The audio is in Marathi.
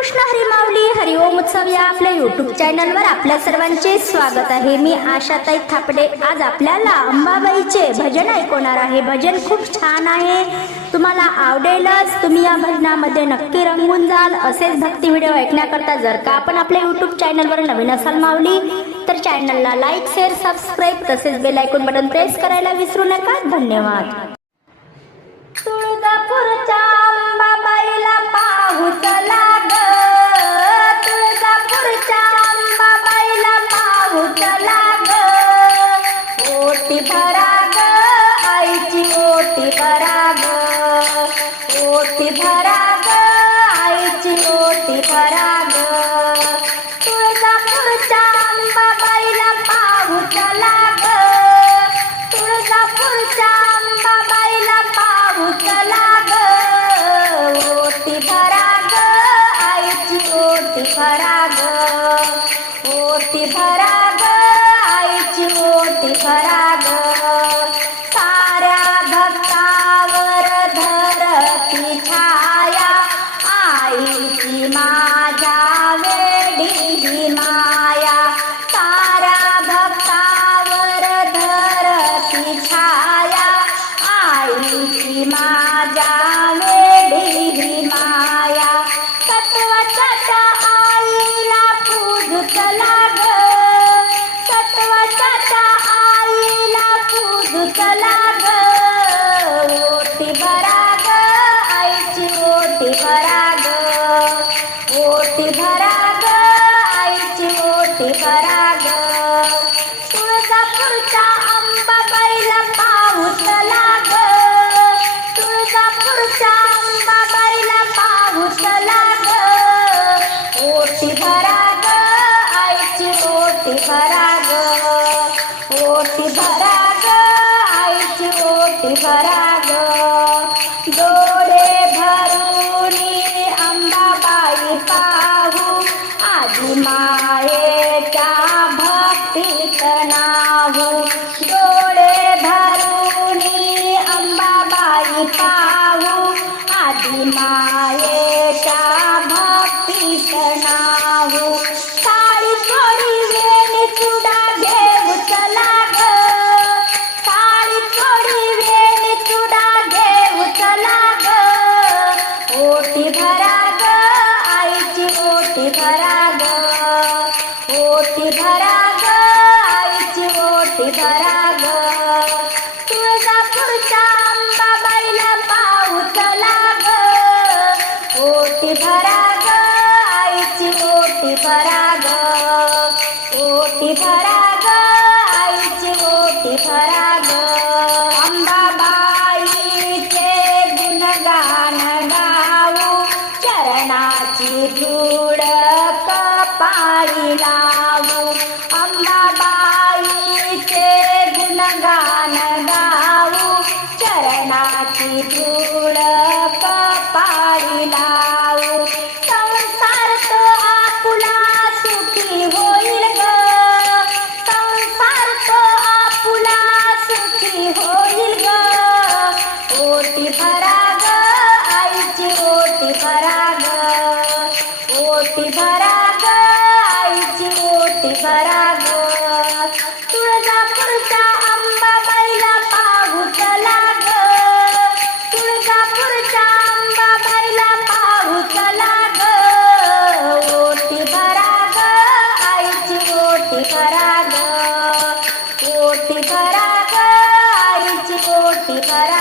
कृष्ण हरी माऊली हरिओम उत्सव या आपल्या युट्यूब चॅनलवर आपल्या सर्वांचे स्वागत आहे. मी आशाताई थापडे. आज आपल्याला अंबाबाईचे भजन ऐकवणार आहे. भजन खूप छान आहे. तुम्हाला आवडेलच. तुम्ही या भजनामध्ये नक्की रंगून जाल. असेच भक्ती व्हिडिओ ऐकण्याकरता जर का आपण आपल्या युट्यूब चॅनलवर नवीन असाल माऊली तर चॅनलला लाईक शेअर सबस्क्राईब तसेच बेल आयकॉन बटन प्रेस करायला विसरू नका. धन्यवाद. ओटी भरा ग आईची ओटी भरा ग तुळजापूरच्या अंबाबाईला पाहू चला ग तुळजापूरच्या अंबाबाईला पाहू चला ग ओटी भरा ग आईची ओटी भरा ग ओटी भरा ग आईची ओटी भरा ओटी ओटी भरा ग आईची ओटी भरा ग तुळजापूरच्या अंबाबाईला पाहू चला ग ओटी भरा ग आईची ओटी भरा ग ओटी भरा ग सुखी होईल ग. ओटी भरा ग आईची ओटी भरा ग ओटी भरा भरा ग आईची